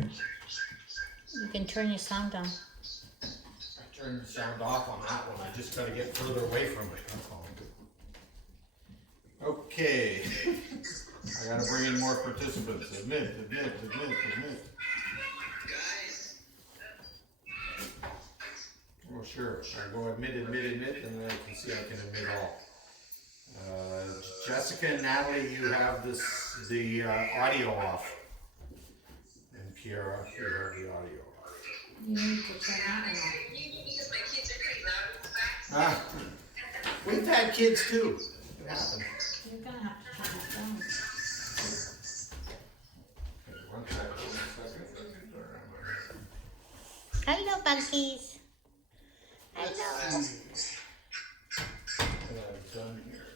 You can turn your sound down. I turned the sound off on that one. I just got to get further away from it. That's all. Okay. I got to bring in more participants. Admit. Oh, sure. I go admit, and then I can see I can admit all. Jessica and Natalie, you have the audio off. And Kiara, you have the audio off. You need to turn that one off. Because my kids are pretty loud in the back. We've had kids too. It happens. You're gonna have to turn it down. Okay, one second. Hello, bunkies. Hello. Done here.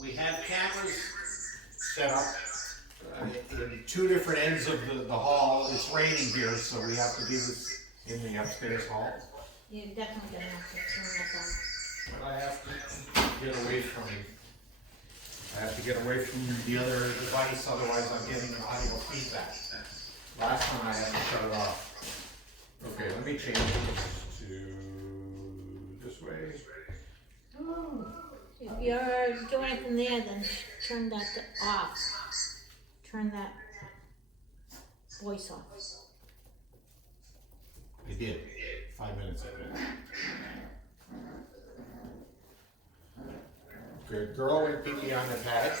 We have cameras set up in two different ends of the hall. It's raining here, so we have to do this in the upstairs hall. You're definitely gonna have to turn that down. But I have to get away from the other device, otherwise I'm getting an audio feedback. Last time I had to shut it off. Okay, let me change this to this way. Oh. If you're doing it from there, then turn that off. Turn that voice off. I did, 5 minutes ago. Good girl with Pinky on the pad.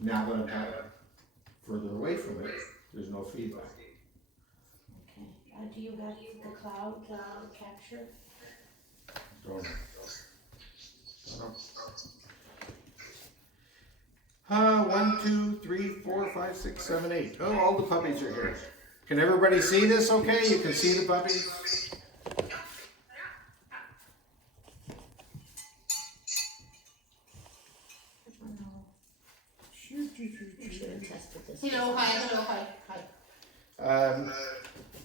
Now that I'm kind of further away from it, there's no feedback. Okay. Do you have the cloud capture? Don't know. 1, 2, 3, 4, 5, 6, 7, 8. Oh, all the puppies are here. Can everybody see this okay? You can see the puppies? You should have tested this. Hello, hi.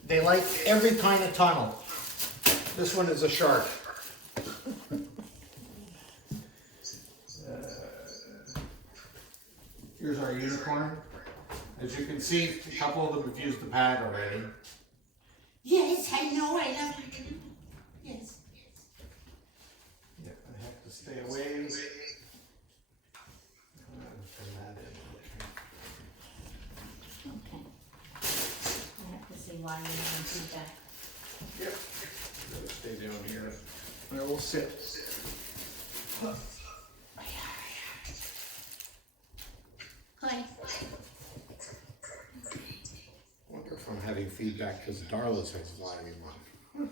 They like every kind of tunnel. This one is a shark. Here's our unicorn. As you can see, a couple of them have used the pad already. Yes, I know, I love you. Yes. Yeah, I have to stay away. Okay. I have to see why you didn't do that. Yep. Gotta stay down here. I will sit. Hi. Wonder if I'm having feedback because Darla's has volume on.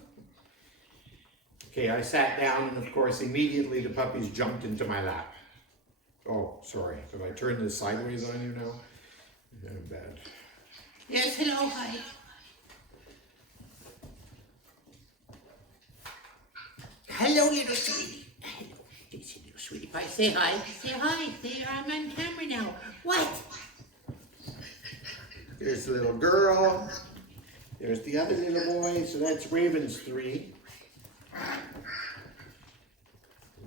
Okay, I sat down and of course immediately the puppies jumped into my lap. Oh, sorry. Have I turned this sideways on you now? No, bad. Yes, hello, hi. Hello, little sweetie. Hello, little sweetie pie. Say hi. Say hi. There, I'm on camera now. What? There's the little girl. There's the other little boy. So that's Raven's 3.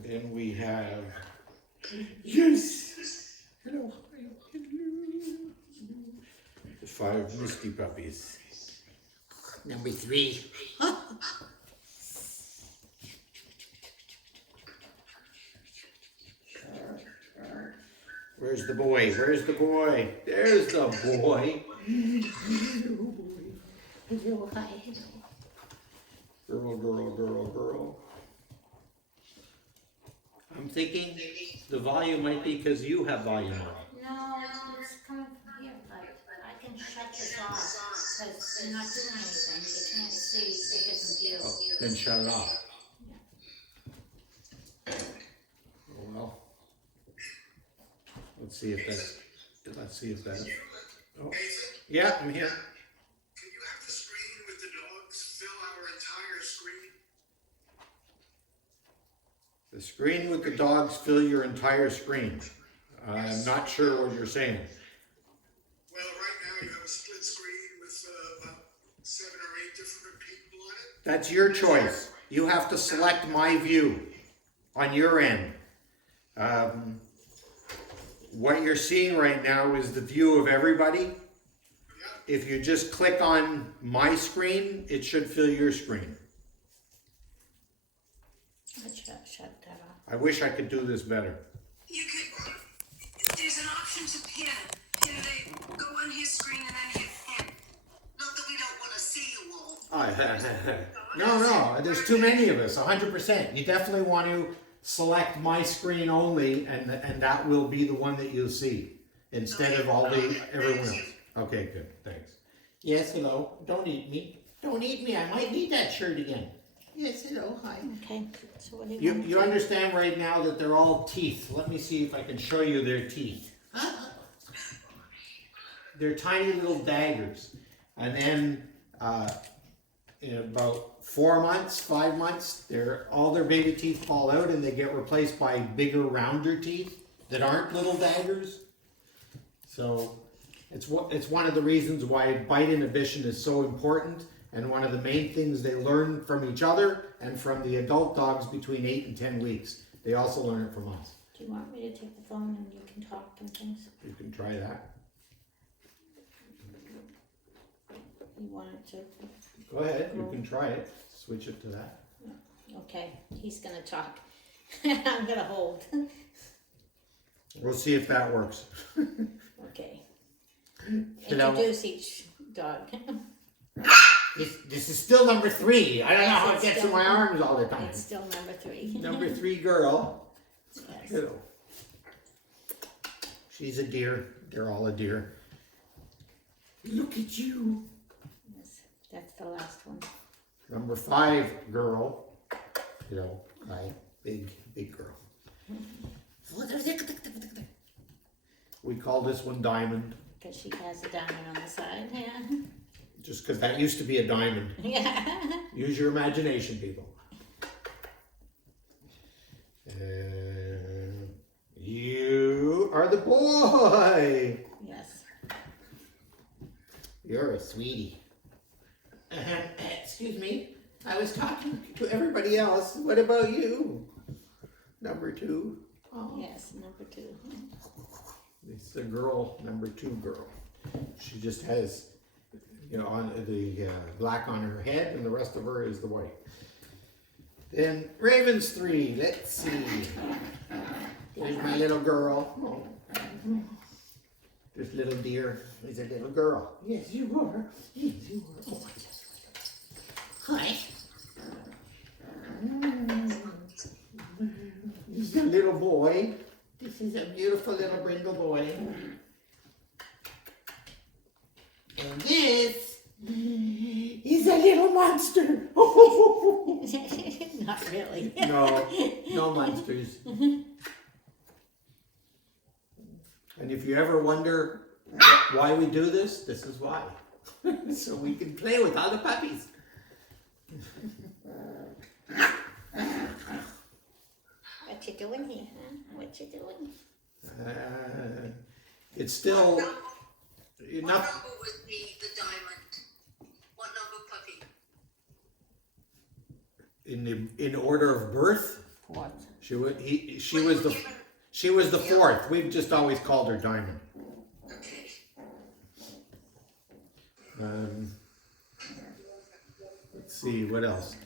Then we have... Yes! Hello. The 5 Misty puppies. Number 3. Where's the boy? Where's the boy? There's the boy. Hello, hi, hello. Girl. I'm thinking the volume might be because you have volume on. No, it's coming from here, but I can shut this off because you're not doing anything. You can't see a different view. Oh, then shut it off. Oh well. Let's see if that's. Oh, yeah, I'm here. Can you have the screen with the dogs fill our entire screen? The screen with the dogs fill your entire screen. I'm not sure what you're saying. Well, right now you have a split screen with about 7 or 8 different people on it. That's your choice. You have to select my view on your end. What you're seeing right now is the view of everybody. Yeah. If you just click on my screen, it should fill your screen. Let's shut that off. I wish I could do this better. You could, there's an option to pin. You know, they go on his screen and then you pin. Not that we don't want to see you all. No, there's too many of us, 100%. You definitely want to select my screen only, and that will be the one that you'll see, instead of all the everyone else. Okay, good, thanks. Yes, hello, don't eat me. Don't eat me, I might need that shirt again. Yes, hello, hi. Okay, so what do you want? You understand right now that they're all teeth. Let me see if I can show you their teeth. They're tiny little daggers. And then in about 4 months, 5 months, all their baby teeth fall out and they get replaced by bigger, rounder teeth that aren't little daggers. So it's one of the reasons why bite inhibition is so important, and one of the main things they learn from each other and from the adult dogs between 8 and 10 weeks. They also learn it from us. Do you want me to take the phone and you can talk and things? You can try that. You want it to? Go ahead, you can try it. Switch it to that. Okay, he's gonna talk. I'm gonna hold. We'll see if that works. Okay. Hello. Introduce each dog. This is still number 3. I don't know how it It's gets in still- my arms all the time. It's still number 3. Number 3 girl. Yes. Hello. She's a deer. They're all a deer. Look at you. Yes, that's the last one. Number 5 girl. Hi. Big girl. We call this one Diamond, Because she has a diamond on the side. Yeah. just because that used to be a diamond. Yeah. Use your imagination, people. You are the boy. Yes. You're a sweetie. Excuse me. I was talking to everybody else. What about you? Number 2. Oh. Yes, number 2. This is a girl, number 2 girl. She just has, on the black on her head, and the rest of her is the white. Then Raven's 3. Let's see. There's my little girl. Oh. This little deer is a little girl. Yes, you are. Yes, you are. Oh, Hi. this is a little boy. This is a beautiful little brindle boy. And this is a little monster. Not really. No monsters. And if you ever wonder why we do this, this is why. So we can play with all the puppies. What you doing here, huh? What you doing? It's still What enough. number was the diamond? What number puppy? In order of birth, What? she was the 4th. We've just always called her Diamond. Okay. Let's see what else.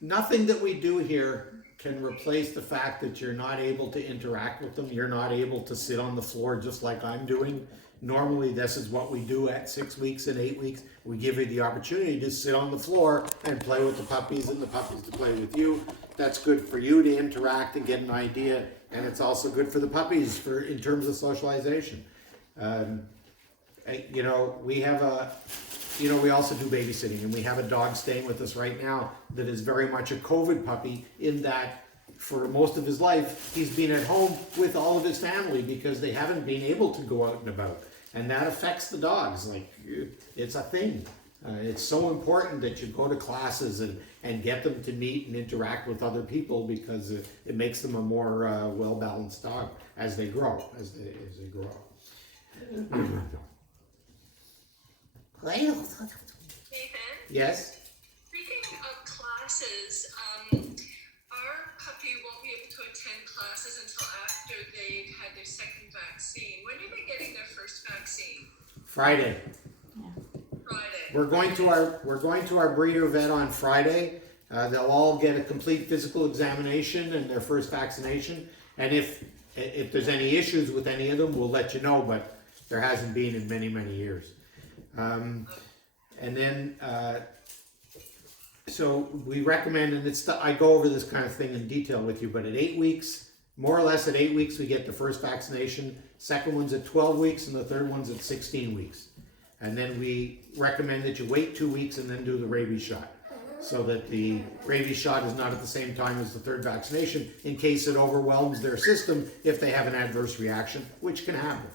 Nothing that we do here can replace the fact that you're not able to interact with them. You're not able to sit on the floor just like I'm doing. Normally, this is what we do at 6 weeks and 8 weeks. We give you the opportunity to sit on the floor and play with the puppies, and the puppies to play with you. That's good for you to interact and get an idea, and it's also good for the puppies in terms of socialization. We have we also do babysitting, and we have a dog staying with us right now that is very much a COVID puppy, in that for most of his life, he's been at home with all of his family because they haven't been able to go out and about. And that affects the dogs. It's a thing. It's so important that you go to classes and get them to meet and interact with other people, because it makes them a more well-balanced dog as they grow, as they grow up. Well, Nathan, Yes? speaking of classes, our puppy puppy won't be able to attend classes until after they've had their second vaccine. When are they getting their first vaccine? Friday. Friday. We're going to our breeder vet on Friday. They'll all get a complete physical examination and their first vaccination. And if there's any issues with any of them, we'll let you know. But there hasn't been in many, many years. And then, so we recommend, and I go over this kind of thing in detail with you, but at 8 weeks, more or less at 8 weeks, we get the first vaccination. Second one's at 12 weeks, and the third one's at 16 weeks. And then we recommend that you wait 2 weeks and then do the rabies shot, so that the rabies shot is not at the same time as the third vaccination, in case it overwhelms their system if they have an adverse reaction, which can happen.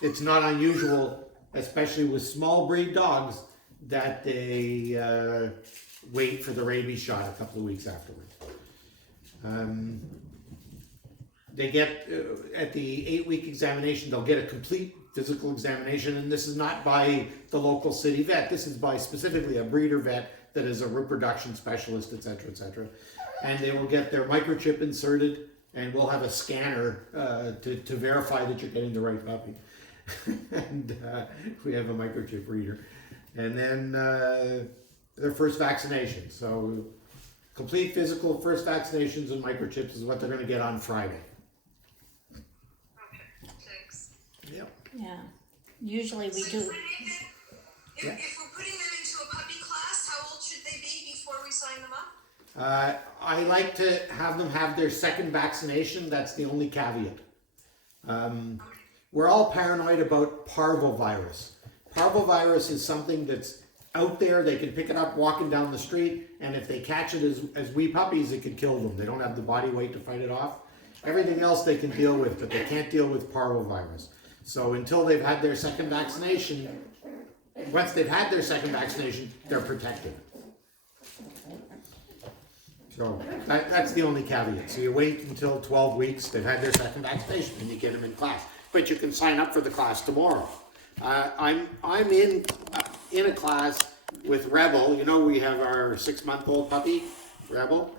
It's not unusual, especially with small breed dogs, that they wait for the rabies shot a couple of weeks afterwards. They get, at the 8 week examination, they'll get a complete physical examination, and this is not by the local city vet. This is by specifically a breeder vet that is a reproduction specialist, etc., etc. And they will get their microchip inserted, and we'll have a scanner to verify that you're getting the right puppy. And we have a microchip reader. And then their first vaccination. So complete physical first vaccinations and microchips is what they're going to get on Friday. Okay, thanks. Yep. Yeah. Usually we So do. if we're putting them into a puppy class, how old should they be before we sign them up? I like to have them have their second vaccination. That's the only caveat. We're all paranoid about parvovirus. Parvovirus is something that's out there. They can pick it up walking down the street, and if they catch it as wee puppies, it can kill them. They don't have the body weight to fight it off. Everything else they can deal with, but they can't deal with parvovirus. So until they've had their second vaccination, once they've had their second vaccination, they're protected. So that's the only caveat. So you wait until 12 weeks, they've had their second vaccination, and you get them in class. But you can sign up for the class tomorrow. I'm in a class with Rebel. You know, we have our 6-month-old puppy, Rebel.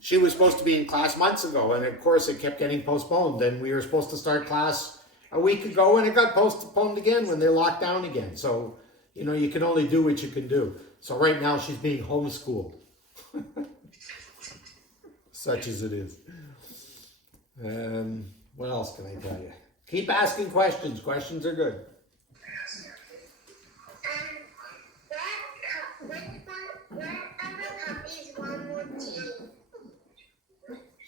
She was supposed to be in class months ago, and of course it kept getting postponed. Then we were supposed to start class a week ago, and it got postponed again when they locked down again. So, you know, you can only do what you can do. So right now she's being homeschooled. Such as it is. What else can I tell you? Keep asking questions. Questions are good. What other puppies one would change?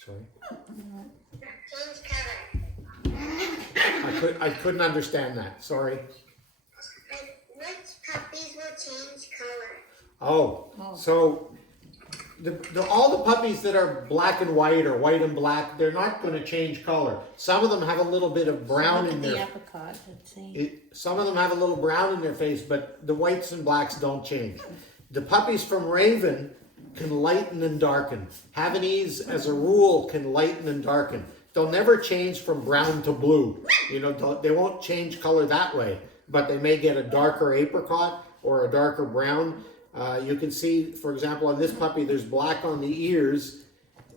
Sorry? Change color. I couldn't understand that. Sorry. Like, which puppies will change color? Oh. So all the puppies that are black and white or white and black, they're not going to change color. Some of them have a little bit of brown Look in at the their apricot. Let's see. some of them have a little brown in their face, but the whites and blacks don't change. The puppies from Raven can lighten and darken. Havanese, as a rule, can lighten and darken. They'll never change from brown to blue. You know, they won't change color that way, but they may get a darker apricot or a darker brown. You can see, for example, on this puppy, there's black on the ears.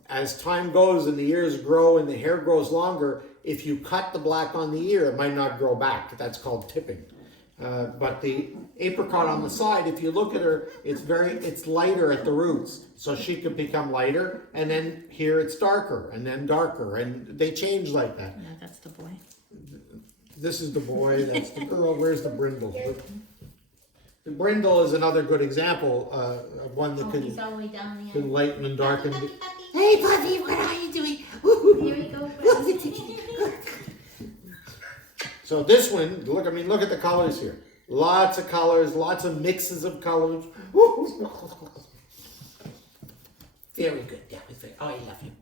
As time goes and the ears grow and the hair grows longer, if you cut the black on the ear, it might not grow back. That's called tipping. But the apricot on the side, if you look at her, it's lighter at the roots. So she could become lighter, and then here it's darker, and then darker, and they change like that. No, that's the boy. This is the boy, that's the girl. Where's the brindle? The brindle is another good example of one that He's all the way down the can end. lighten and darken. Puppy, puppy, puppy. Hey, puppy, what are you doing? Here we go. So this one, look at the colors here. Lots of colors, lots of mixes of colors. Very good. That was very. Oh, I love him.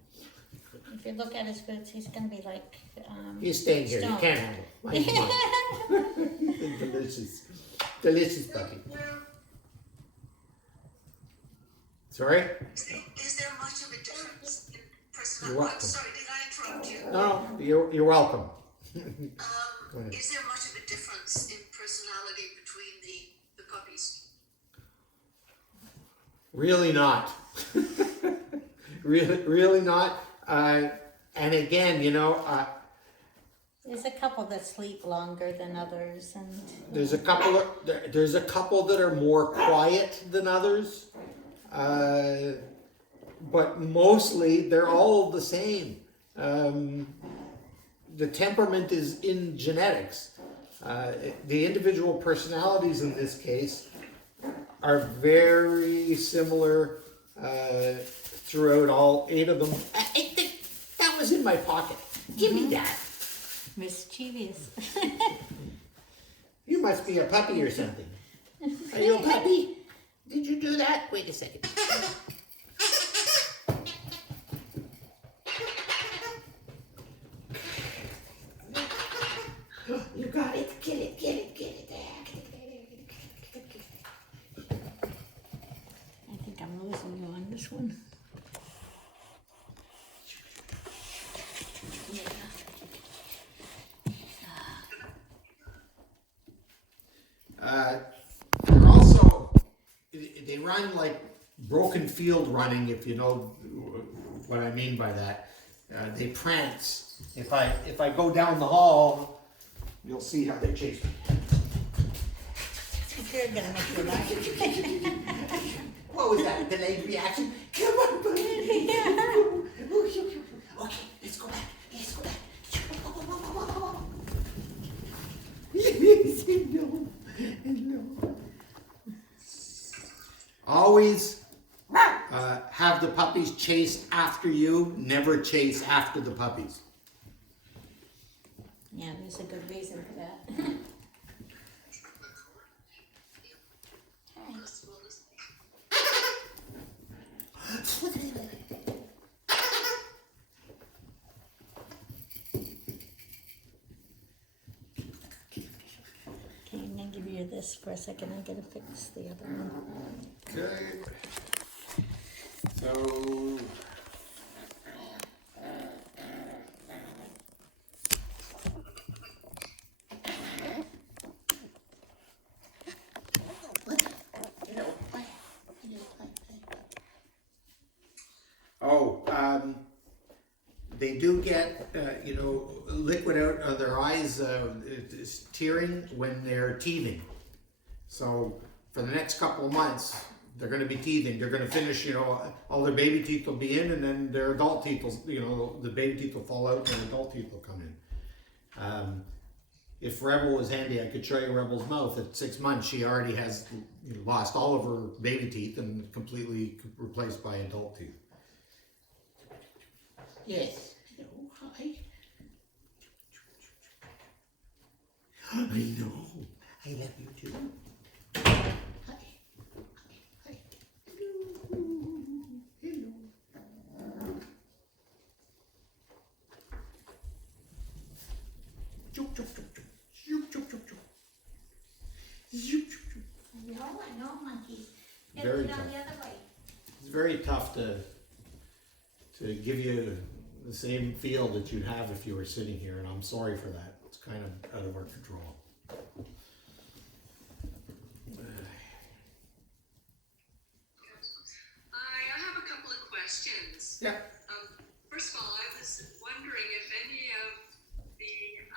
If you look at his boots, he's gonna be like. He's staying here. Stone. You can't have him. Mine's mine. Delicious. Delicious puppy. Sorry? Is there much of a difference in You're personality? welcome. I'm sorry, did I interrupt you? No, you're welcome. ahead. Is there much of a difference in personality between the puppies? Really not. really not. And again, you know, There's a couple that sleep longer than others, and there's a couple that are more quiet than others, but mostly they're all the same. The temperament is in genetics. The individual personalities in this case are very similar throughout all 8 of them. I think that was in my pocket. Give me that. mischievous. You must be a puppy or something. Are you a puppy? Did you do that? Wait a second. You got it. Get it. I think I'm losing you on this one. They're also, they run like broken field running, if you know what I mean by that. They prance. If I go down the hall, you'll see how they chase me. You're gonna make me laugh. What was that? Delayed reaction? Come on, buddy. Okay, let's go back. No. Always have the puppies chase after you, never chase after the puppies. Yeah, there's a good reason for that. Okay, I'm gonna give you this for a second. I'm gonna fix the other one. Okay. So. Oh, they do get, liquid out of their eyes, it's tearing when they're teething. So for the next couple of months, they're going to be teething. They're going to finish, all their baby teeth will be in, and then their adult teeth will, the baby teeth will fall out, and adult teeth will come in. If Rebel was handy, I could show you Rebel's mouth. At 6 months, she already has lost all of her baby teeth and completely replaced by adult teeth. Yes. Hello. Hi. I know. I love you too. Hi. Hi. Hello. Chuk, chuk, chuk, chuk. Chuk, chuk, chuk, chuk. Chuk, chuk, chuk. I know, monkey. Very tough. It's very tough to give you the same feel that you'd have if you were sitting here, and I'm sorry for that. It's kind of out of our control. I have a couple of questions. Yeah. First of all, I was wondering if any of the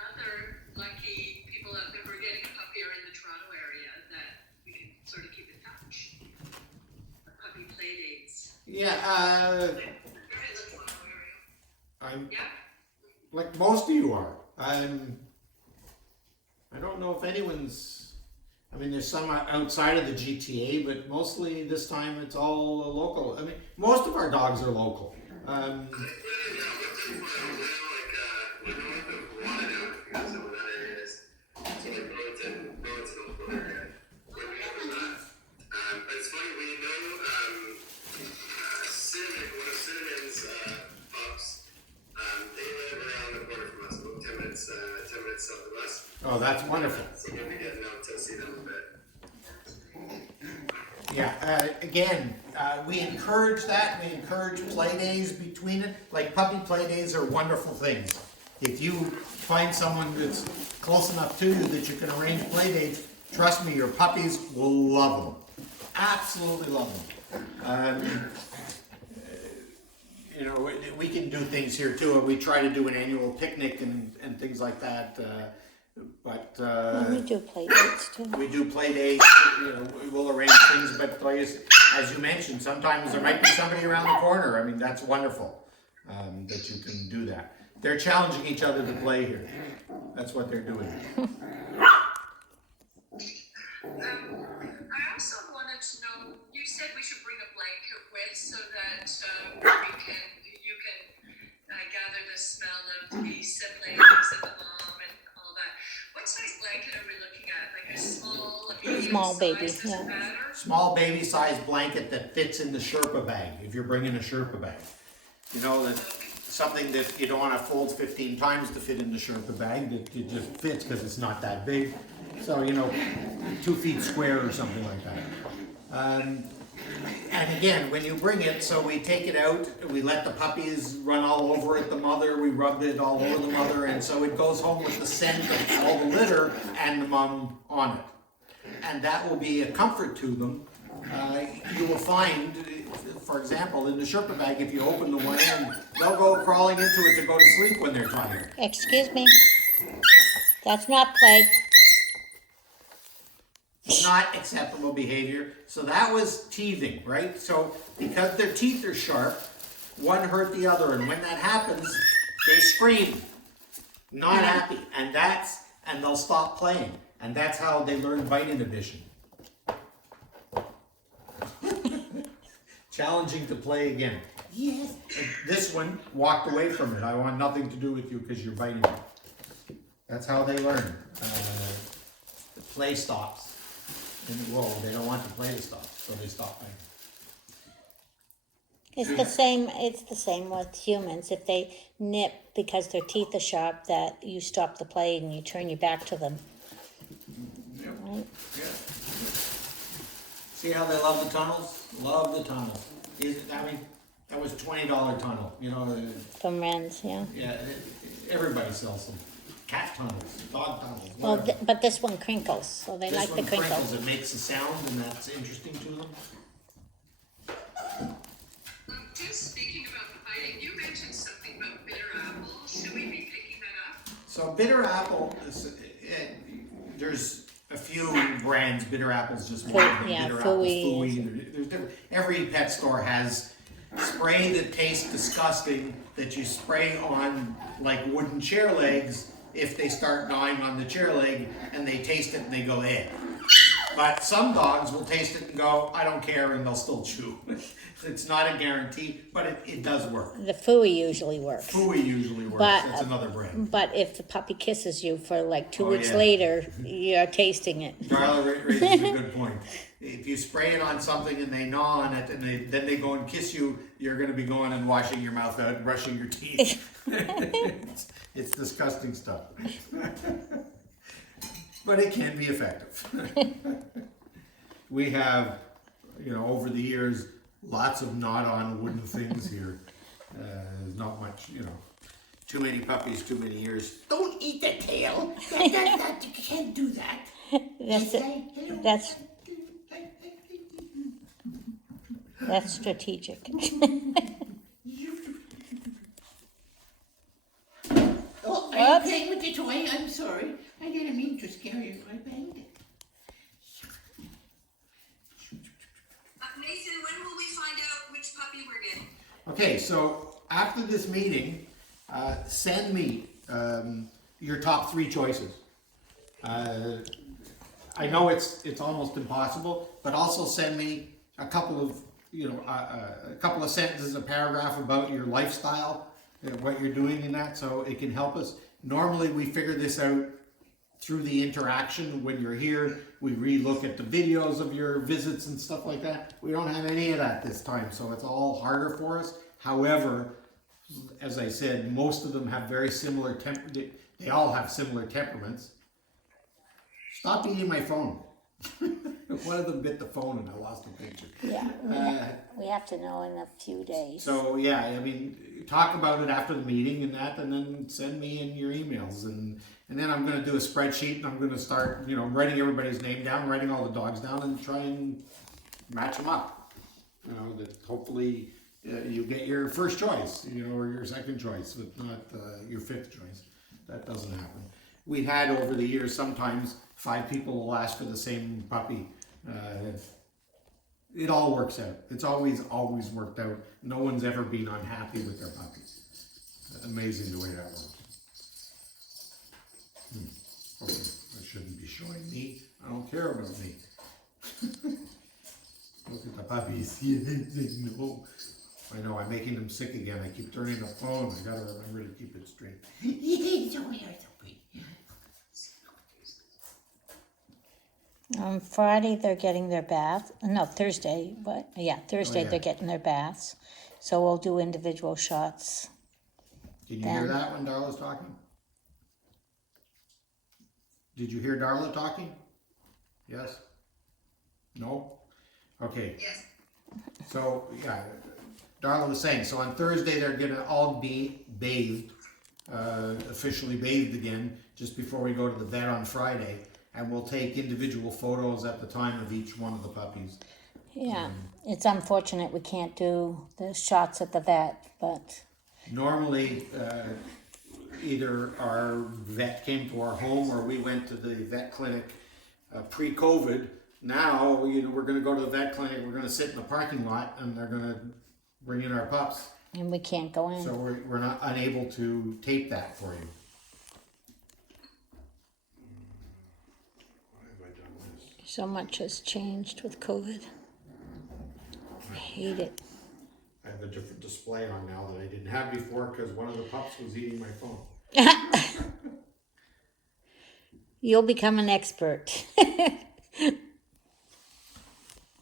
other lucky people out there who are getting a puppy are in the Toronto area that we can sort of keep in touch. Puppy play dates. Yeah, Very the Toronto area. I'm Yeah. like most of you are. I don't know if anyone's. I mean, there's some outside of the GTA, but mostly this time it's all local. I mean, most of our dogs are local. It's funny when you know Cinnamon, one of Cinnamon's pups, they live around the corner from us, about 10 minutes south of us. Oh, that's wonderful. So we'll be getting out to see them a bit. Yeah, again, we encourage that. We encourage play days between it. Like puppy play days are wonderful things. If you find someone that's close enough to you that you can arrange play dates, trust me, your puppies will love them. Absolutely love them. we can do things here too. We try to do an annual picnic and things like that. We do play dates too. We do play dates. We'll arrange things. But like as you mentioned, sometimes there might be somebody around the corner. I mean, that's wonderful that you can do that. They're challenging each other to play here. That's what they're doing. I also wanted to know, you said we should bring a blanket with so that you can gather the smell of the siblings and the mom and all that. What size blanket are we looking at? Like a small, a medium Small baby, size, does it yeah. matter? Small baby size blanket that fits in the Sherpa bag, if you're bringing a Sherpa bag. You know, that something that you don't want to fold 15 times to fit in the Sherpa bag, that it just fits because it's not that big. So, 2 feet square or something like that. And again, when you bring it, so we take it out, we let the puppies run all over it, the mother, we rub it all over the mother, and so it goes home with the scent of all the litter and the mum on it. And that will be a comfort to them. You will find, for example, in the Sherpa bag, if you open the one end, they'll go crawling into it to go to sleep when they're tired. Excuse me. That's not play. Not acceptable behavior. So that was teething, right? So because their teeth are sharp, one hurt the other, and when that happens, they scream, not happy, and they'll stop playing, and that's how they learn bite inhibition. Challenging to play again. Yes. And this one walked away from it. I want nothing to do with you because you're biting me. That's how they learn. The play stops. And they don't want the play to stop, so they stop playing. It's the same with humans. If they nip because their teeth are sharp, that you stop the play and you turn your back to them. Yep. Right? Yeah. See how they love the tunnels? Love the tunnels. That was $20 tunnel. From Wren's, yeah. Yeah, everybody sells them. Cat tunnels, dog tunnels. Well, whatever. but this one crinkles, so they This like the one crinkles. It makes a sound, and that's interesting to them. Just speaking about the biting, you mentioned something about bitter apple. Should we be picking that up? So bitter apple, there's a few brands. Bitter apple's just one of them. Yeah, Bitter Fooey. Fooey. There's different. Every pet store has spray that tastes disgusting that you spray on like wooden chair legs if they start gnawing on the chair leg and they taste it and they go, eh. But some dogs will taste it and go, I don't care, and they'll still chew. It's not a guarantee, but it does work. The Fooey usually works. Fooey usually works. But- That's another brand. But if the puppy kisses you for like 2 weeks yeah. later, you're tasting it. Darla raises a good point. If you spray it on something and they gnaw on it and then they go and kiss you, you're going to be going and washing your mouth out and brushing your teeth. It's disgusting stuff. But it can be effective. We have, over the years, lots of gnawed-on wooden things here. There's not much, too many puppies, too many years. Don't eat the tail. That you can't do that. That's strategic. Oh, are What? you playing with the toy? I'm sorry. I didn't mean to scare you. I banged it. Nathan, when will we find out which puppy we're getting? Okay, so after this meeting, send me your top 3 choices. I know it's almost impossible, but also send me a couple of sentences, a paragraph about your lifestyle, what you're doing in that, so it can help us. Normally we figure this out through the interaction when you're here. We re-look at the videos of your visits and stuff like that. We don't have any of that this time, so it's all harder for us. However, as I said, most of them have very similar they all have similar temperaments. Stop eating my phone. One of them bit the phone and I lost a picture. Yeah, we have to know in a few days. So yeah, talk about it after the meeting and then send me in your emails and then I'm going to do a spreadsheet and I'm going to start, writing everybody's name down, writing all the dogs down and try and match them up. That hopefully you get your first choice, you know, or your second choice, but not your fifth choice. That doesn't happen. We've had over the years, sometimes 5 people will ask for the same puppy. It all works out. It's always worked out. No one's ever been unhappy with their puppies. Amazing the way that works. Okay, I shouldn't be showing me. I don't care about me. Look at the puppies. No. I know, I'm making them sick again. I keep turning the phone. I gotta remember to keep it straight. On Friday, they're getting their bath. No, Thursday, but yeah, Thursday yeah. they're getting their baths. So we'll do individual shots. Can you hear that when Darla's talking? Did you hear Darla talking? Yes? No? Okay. Yes. So, yeah, Darla was saying, so on Thursday they're gonna all be bathed, officially bathed again, just before we go to the vet on Friday. And we'll take individual photos at the time of each one of the puppies. Yeah, it's unfortunate we can't do the shots at the vet, but Normally, either our vet came to our home or we went to the vet clinic pre-COVID. Now, you know, we're going to go to the vet clinic, we're going to sit in the parking lot and they're going to bring in our pups. and we can't go in. So we're not unable to tape that for you. Why have I done this? So much has changed with COVID. I hate it. I have a different display on now that I didn't have before because one of the pups was eating my phone. You'll become an expert.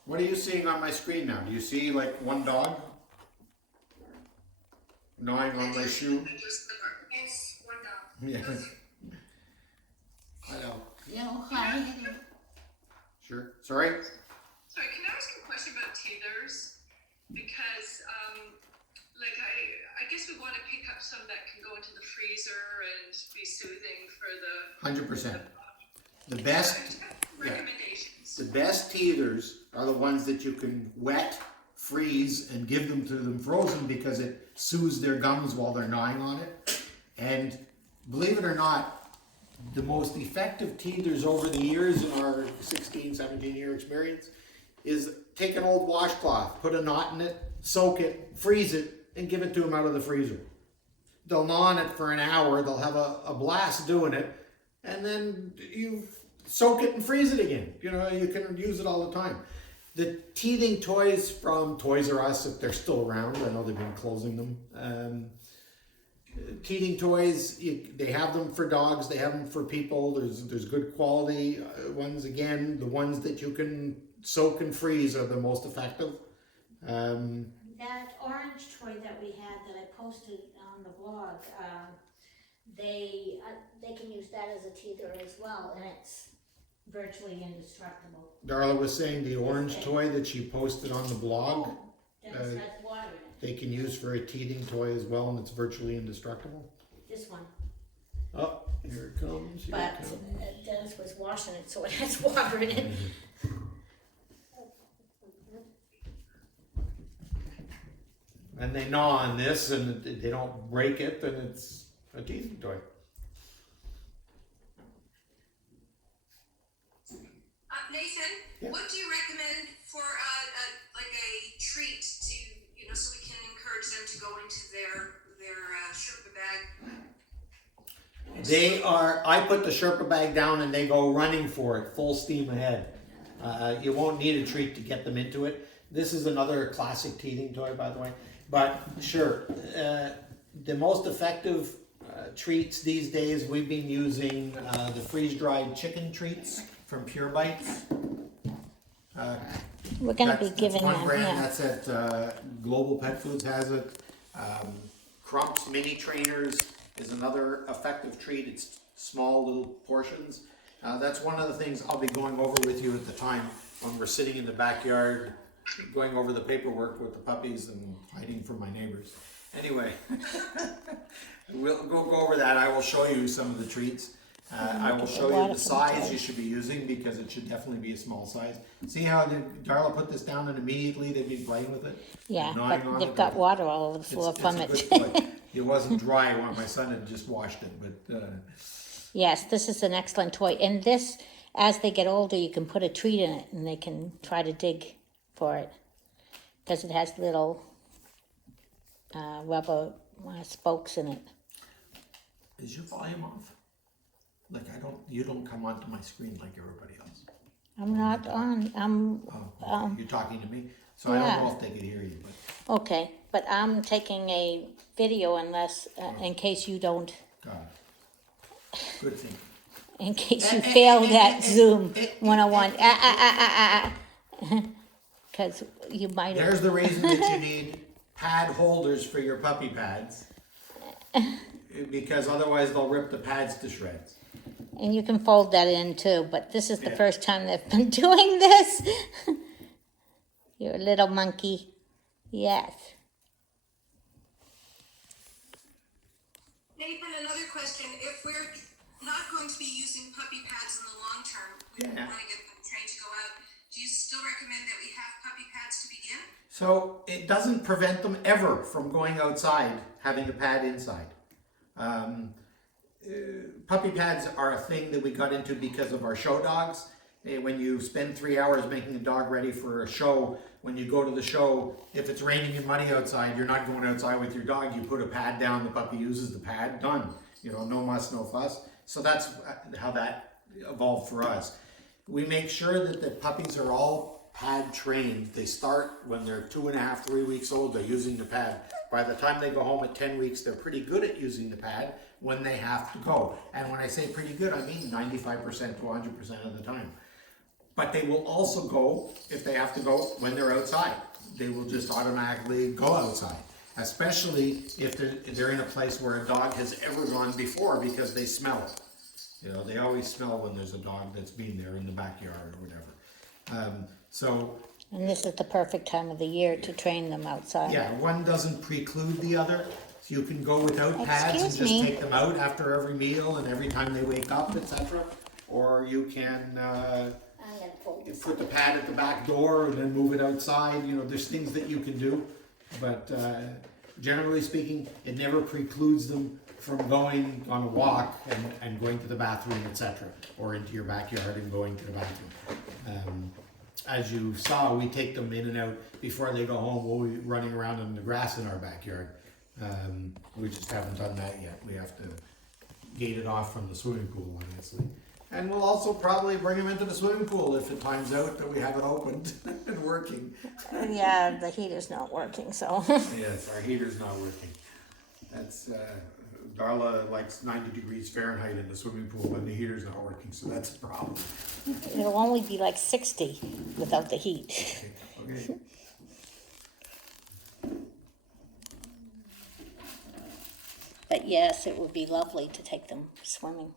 What are you seeing on my screen now? Do you see like one dog gnawing on my shoe? Yes, one dog. Yeah. Hello. Hello, hi. Sure. Sorry? Sorry, can I ask you a question about teethers? Because, like, I guess we want to pick up some that can go into the freezer and be soothing for the... 100%. The best, Recommendations. the best teethers are the ones that you can wet, freeze, and give them to them frozen because it soothes their gums while they're gnawing on it. And believe it or not, the most effective teethers over the years in our 16, 17 year experience is take an old washcloth, put a knot in it, soak it, freeze it, and give it to them out of the freezer. They'll gnaw on it for an hour, they'll have a blast doing it, and then you soak it and freeze it again. You know, you can use it all the time. The teething toys from Toys R Us, if they're still around, I know they've been closing them. Teething toys, they have them for dogs, they have them for people. There's good quality ones. Again, the ones that you can soak and freeze are the most effective. That orange toy that we had that I posted on the blog, they can use that as a teether as well, and it's virtually indestructible. Darla was saying the orange toy that she posted on the blog, That has water in it. they can use for a teething toy as well, and it's virtually indestructible. This one. Oh, here it comes. Here But it comes. Dennis was washing it, so it has water in it. And they gnaw on this, and they don't break it, then it's a teething toy. Nathan, Yeah. what do you recommend for like a treat to, you know, so we can encourage them to go into their Sherpa bag? I put the Sherpa bag down and they go running for it, full steam ahead. You won't need a treat to get them into it. This is another classic teething toy, by the way. But sure, the most effective treats these days, we've been using the freeze-dried chicken treats from Pure Bites. We're going to be That's giving one them, brand. yeah. That's at Global Pet Foods has it. Crump's Mini Trainers is another effective treat. It's small little portions. That's one of the things I'll be going over with you at the time when we're sitting in the backyard going over the paperwork with the puppies and hiding from my neighbors. Anyway, we'll go over that. I will show you some of the treats. I will show you the size you should be using because it should definitely be a small size. See how Darla put this down and immediately they've been playing with it? Yeah, And gnawing on but they've it. got water all over the floor It's from a it. good toy. It wasn't dry when my son had just washed it, but Yes, this is an excellent toy. And this, as they get older, you can put a treat in it and they can try to dig for it. Because it has little rubber spokes in it. is your volume off? Like you don't come onto my screen like everybody else. I'm not on, Oh, okay. You're talking to me? So I yeah. don't know if they can hear you, but okay, but I'm taking a video unless, in case you don't, got it. Good thing. in case you failed at Zoom 101. Because you might have. There's the reason that you need pad holders for your puppy pads. Because otherwise they'll rip the pads to shreds. And you can fold that in too, but this is the Yeah. first time they've been doing this. You're a little monkey. Yes. Nathan, another question. If we're not going to be using puppy pads in the long term, we Yeah. want to get them trained to go out, do you still recommend that we have puppy pads to begin? So it doesn't prevent them ever from going outside, having a pad inside. Puppy pads are a thing that we got into because of our show dogs. When you spend 3 hours making a dog ready for a show, when you go to the show, if it's raining and muddy outside, you're not going outside with your dog. You put a pad down, the puppy uses the pad, done. No muss, no fuss. So that's how that evolved for us. We make sure that the puppies are all pad trained. They start when they're 2.5, 3 weeks old, they're using the pad. By the time they go home at 10 weeks, they're pretty good at using the pad when they have to go. And when I say pretty good, I mean 95% to 100% of the time. But they will also go, if they have to go, when they're outside. They will just automatically go outside. Especially if they're in a place where a dog has ever gone before because they smell it. They always smell when there's a dog that's been there in the backyard or whatever. And this is the perfect time of the year to train them outside. Yeah, one doesn't preclude the other. So you can go without pads and Excuse just me. take them out after every meal and every time they wake up, etc. Or you can put the pad at the back door and then move it outside. There's things that you can do. But generally speaking, it never precludes them from going on a walk and going to the bathroom, etc. Or into your backyard and going to the bathroom. As you saw, we take them in and out before they go home. We'll be running around in the grass in our backyard. We just haven't done that yet. We have to gate it off from the swimming pool, obviously. And we'll also probably bring them into the swimming pool if it times out that we have it opened and working. Yeah, the heater's not working, so. Yes, our heater's not working. That's, Darla likes 90 degrees Fahrenheit in the swimming pool and the heater's not working, so that's a problem. It'll only be like 60 without the heat. Okay. But yes, it would be lovely to take them swimming.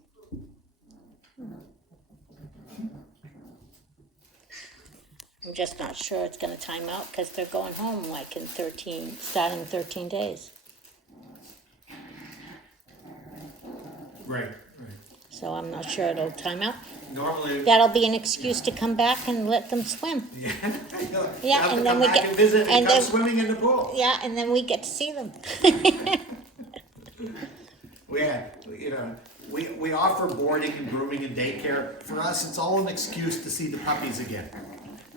I'm just not sure it's gonna time out because they're going home like in starting 13 days. Right. So I'm not sure it'll time out. Normally, That'll be an excuse to come back and let them swim. yeah, Yeah, and then we get and visit and and come then swimming in the pool. yeah, and then we get to see them. We offer boarding and grooming and daycare. For us, it's all an excuse to see the puppies again.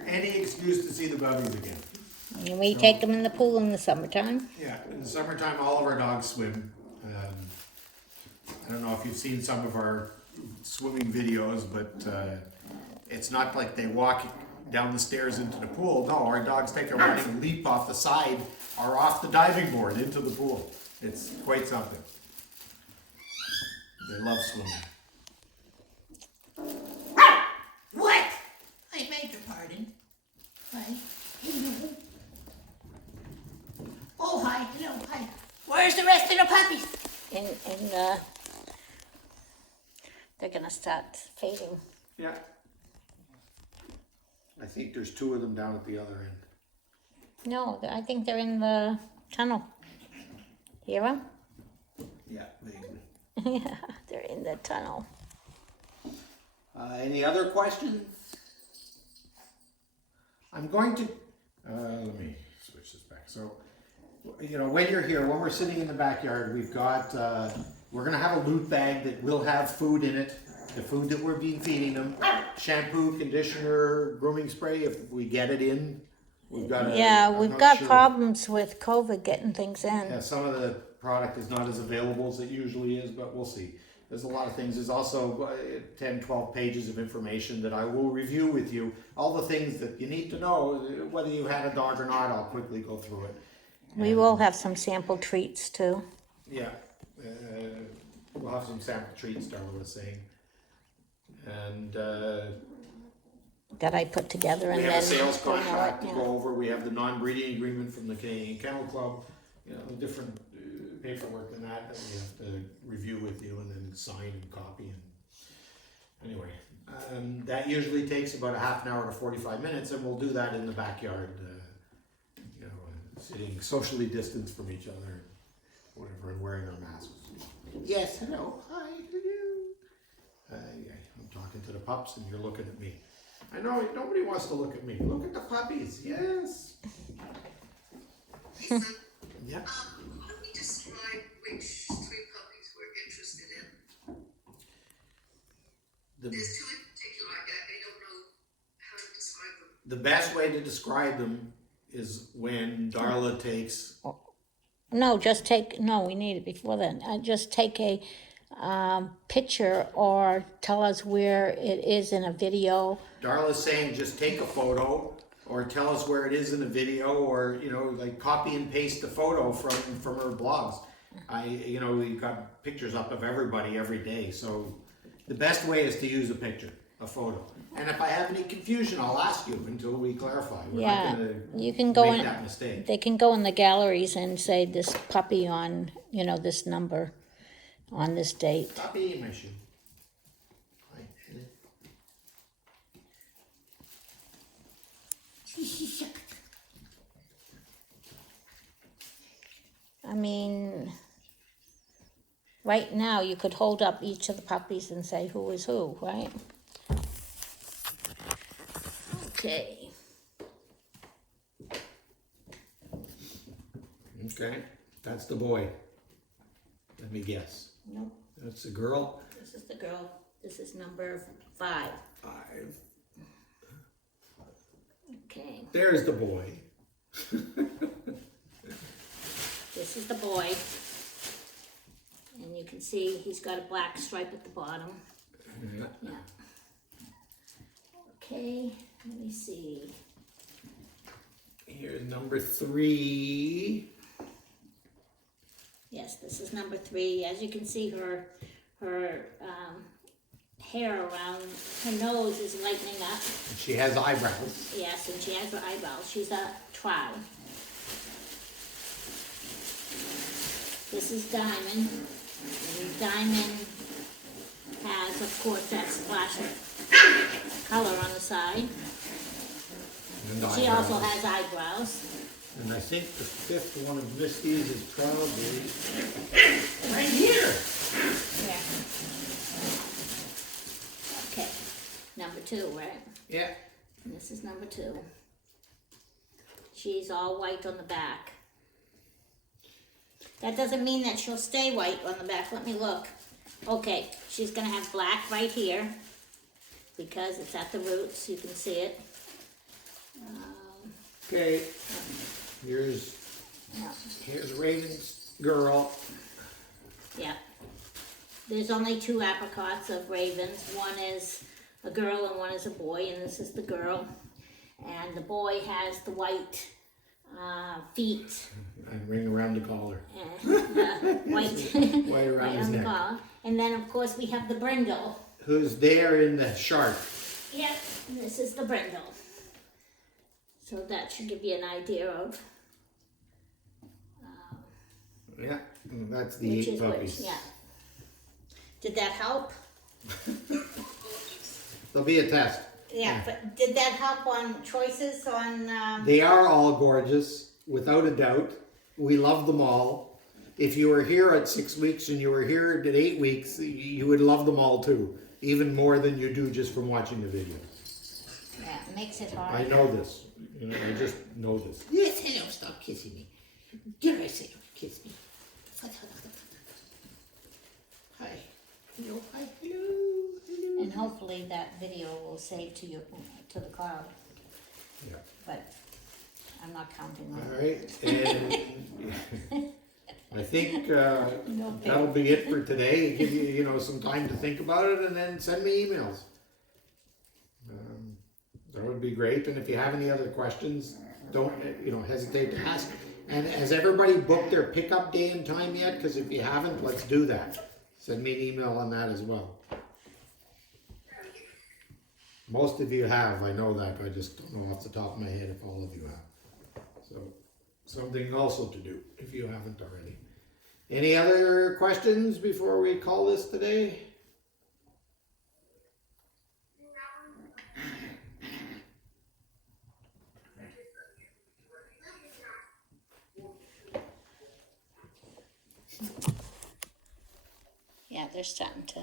Any excuse to see the puppies again. And we take them in the pool in the summertime. Yeah, in the summertime, all of our dogs swim. I don't know if you've seen some of our swimming videos, but it's not like they walk down the stairs into the pool. No, our dogs take a running leap off the side or off the diving board into the pool. It's quite something. They love swimming. What? I beg your pardon. Hi. Hello. Oh, hi. Hello. Hi. Where's the rest of the puppies? And they're gonna start fading. Yeah. I think there's 2 of them down at the other end. No, I think they're in the tunnel. Hear them? Yeah, vaguely. Yeah, they're in the tunnel. Any other questions? I'm going to, let me switch this back. So, you know, when you're here, when we're sitting in the backyard, we've got, we're gonna have a loot bag that will have food in it. The food that we're feeding them, shampoo, conditioner, grooming spray, if we get it in. We've got Yeah, I'm we've not got sure. problems with COVID getting things in. Yeah, some of the product is not as available as it usually is, but we'll see. There's a lot of things. There's also 10, 12 pages of information that I will review with you. All the things that you need to know, whether you had a dog or not, I'll quickly go through it. We will have some sample treats too. Yeah, we'll have some sample treats, Darla was saying. And That I put together and we then. have a sales go contract to out, go over. We have the non-breeding agreement from the Canadian Kennel Club. You know, different paperwork and that we have to review with you and then sign and copy. And anyway, that usually takes about a half an hour to 45 minutes, and we'll do that in the backyard. You know, sitting socially distanced from each other, whatever, and wearing our masks. Yes, hello, hi, hello. Yeah, I'm talking to the pups, and you're looking at me. I know nobody wants to look at me. Look at the puppies. Yes. Lisa, Yeah. how do we describe which 3 puppies we're interested in? The, There's 2 in particular. I don't know how to describe them. the best way to describe them is when Darla takes. No, just take, no, we need it before then. Just take a picture or tell us where it is in a video. Darla's saying just take a photo or tell us where it is in a video, or, you know, like copy and paste the photo from her blogs. You know, we've got pictures up of everybody every day. So the best way is to use a picture, a photo. And if I have any confusion, I'll ask you until we clarify. We're Yeah, not gonna you can go make in, that mistake. they can go in the galleries and say this puppy on, you know, this number on this date. Copy my shoe. Hi. I mean, right now you could hold up each of the puppies and say who is who, right? Okay. Okay, that's the boy. Let me guess. Nope, That's the girl. this is the girl. This is number 5. 5. Okay, There's the boy. this is the boy. And you can see he's got a black stripe at the bottom. Yeah. Okay, let me see. Here's number 3. Yes, this is number 3. As you can see, her hair around her nose is lightening up. She has eyebrows. Yes, and she has her eyebrows. She's a tri. This is Diamond. And Diamond has, of course, that splash of color on the side. And She eyebrows. also has eyebrows. And I think the 5th one of Misty's is probably right here. Yeah. Okay, number 2, right? Yeah. And this is number 2. She's all white on the back. That doesn't mean that she'll stay white on the back. Let me look. Okay, she's gonna have black right here because it's at the roots. You can see it. Okay. Here's Raven's girl. Yeah. There's only 2 apricots of ravens. One is a girl and one is a boy, and this is the girl. And the boy has the white feet. And ring around the collar. White, White around right his on the neck. collar. And then, of course, we have the brindle. Who's there in the shark? Yep, this is the brindle. So that should give you an idea of Yeah. And that's the which 8 is puppies. which. Yeah. Did that help? There'll be a test. Yeah, but did that help on choices on? They are all gorgeous, without a doubt. We love them all. If you were here at 6 weeks and you were here at 8 weeks, you would love them all too. even more than you do just from watching the video. Yeah, it makes it I hard. know this. You know, I just know this. Yes, hello, stop kissing me. Dear, I say, don't kiss me. Hi. Hello, hi, hello, hello. And hopefully that video will save to you, to the cloud, Yeah. but I'm not counting All on it. right, and I think No big. that'll be it for today. Give you, some time to think about it, and then send me emails. That would be great. And if you have any other questions, don't hesitate to ask. And has everybody booked their pickup day and time yet? Because if you haven't, let's do that. Send me an email on that as well. Most of you have, I know that. I just don't know off the top of my head if all of you have. So, something also to do if you haven't already. Any other questions before we call this today? Yeah, they're starting to.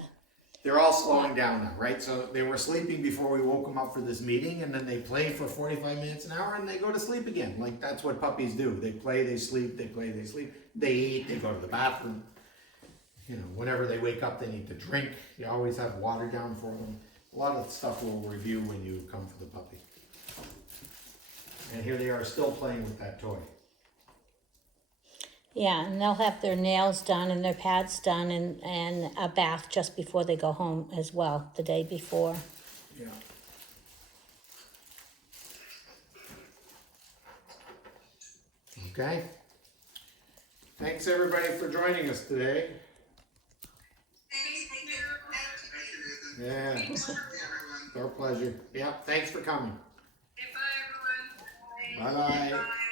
They're all slowing down now, right? So they were sleeping before we woke them up for this meeting, and then they play for 45 minutes an hour, and they go to sleep again. Like, that's what puppies do. They play, they sleep, they play, they sleep. They eat, they go to the bathroom. Whenever they wake up, they need to drink. You always have water down for them. A lot of stuff we'll review when you come for the puppy. And here they are still playing with that toy. Yeah, and they'll have their nails done and their pads done and a bath just before they go home as well, the day before. Yeah. Okay. Thanks everybody for joining us today. Thank you. Yeah, Thanks, everyone. our pleasure. Yeah, thanks for coming. Okay, bye, everyone. Bye-bye. Bye.